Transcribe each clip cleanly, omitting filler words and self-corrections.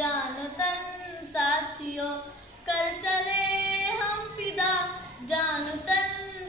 जान तन साथियों कर चले हम फिदा, जान तन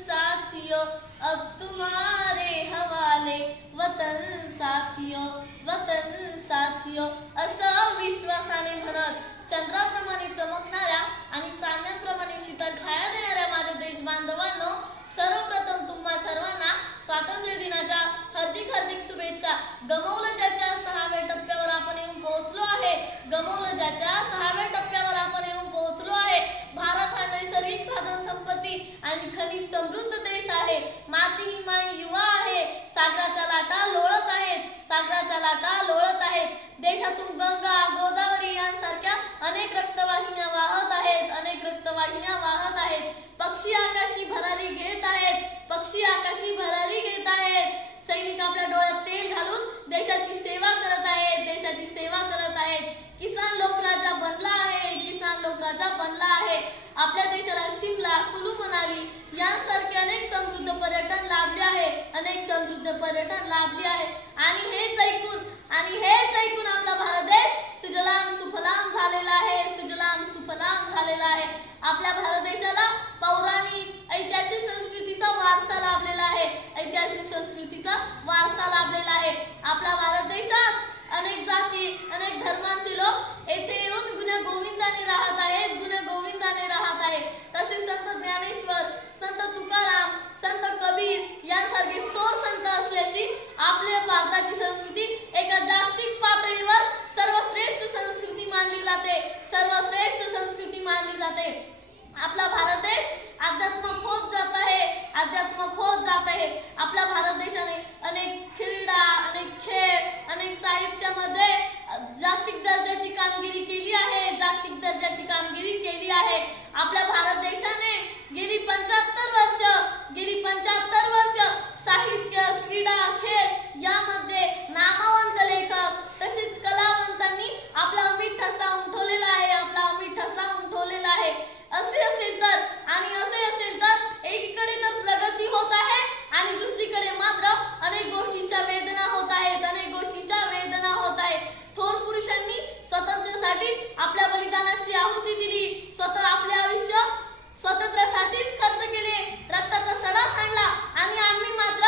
साथियों अब तुम्हारे हवाले, वतन साथियों वतन साथियों। असं विश्वासाने म्हणत चंद्राप्रमाणे चमकणाऱ्या आणि चांदण्याप्रमाणे शीतल छाया देणाऱ्या माझ्या देश बांधवांनो, सर्वप्रथम तुम्हा सर्वांना स्वातंत्र्य दिनाच्या हार्दिक हार्दिक शुभेच्छा। गमवलं ज्याच्या 6व्या टप्प्यावर आपण येऊन पोहोचलो आहे, गमवलं ज्याच्या 6व्या टप्प्यावर आपण येऊन पोहोचलो आहे। भारत हा नैसर्गिक साधन संपत्ती आणि खनिज समृद्ध देश आहे। माती ही माई युवा आहे, सागराच्या लाटा लोळत आहेत, सागराच्या लाटा लोळत आहेत। देशातून गंगा गोदावरी यांसारख्या अनेक रक्तवाहिन्या वाहत आहेत, अनेक रक्तवाहिन्या वाहत आहेत। पक्षी आकाशी भरारी घेत आहेत, पक्षी आकाशी भरारी घेत आहेत। सैनिक आपल्या डोळ्यात तेल घालून देशाची सेवा करत आहेत, देशाची सेवा करत आहेत। किसान लोकराजा बनला आहे, किसान लोकराजा बनला आहे। आपल्या देशाला शिमला कुलू मनाली यांसारखे अनेक समृद्ध पर्यटन लाभले आहे, अनेक समृद्ध पर्यटन लाभले आहे। आणि हेच ऐकून आपला भारत देश सुजलाम सुफलाम झालेला आहे, सुजलाम सुफलाम झालेला आहे। आपल्या भारत देशाला पौराणिक ऐतिहासिक संस्कृतीचा वारसा लाभलेला आहे, ऐतिहासिक संस्कृतीचा वारसा लाभलेला आहे। आपल्या भारत देशात अनेक जाती अनेक धर्मांचे लोक येथे येऊन गुण्यागोविंदाने राहत आहेत, गुण्यागोविंदाने राहत आहेत। तसेच संत ज्ञानेश्वर, संत तुकाराम, संत कबीर यांसारखे सोर संत असल्याची आपल्या भारताची संस्कृती एका जागतिक पातळीवर सर्वश्रेष्ठ संस्कृती मानली जाते, सर्वश्रेष्ठ संस्कृती मानली जाते। आपला भारत देश आध्यात्मिक होत जात आहे, आध्यात्मिक होत जात आहे। आपल्या भारत देशाने अनेक क्रीडा अनेक खेळ अनेक साहित्यामध्ये जागतिक दर्जाची कामगिरी केली आहे, जागतिक दर्जाची कामगिरी केली आहे। आपल्या भारत देशाने गेली 75 वर्ष साहित्य क्रीडा खेळ यामध्ये नामवंत लेखक तसेच कलावंतांनी आपला अमिट ठसा उमटवलेला आहे, आपला अमिट ठसा उमटवलेला आहे। असे असेल तर एकीकडे तर प्रगती होत आहे आणि दुसरीकडे मात्र अनेक गोष्टींच्या वेदना होत आहेत, अनेक गोष्टींच्या वेदना होत आहेत। थोर पुरुषांनी स्वातंत्र्यासाठी आपल्या बलिदानाची आहुती दिली, स्वतः आपले आयुष्य स्वातंत्र्यासाठीच खर्च केले, रक्ताचा सडा सांडला आणि आम्ही मात्र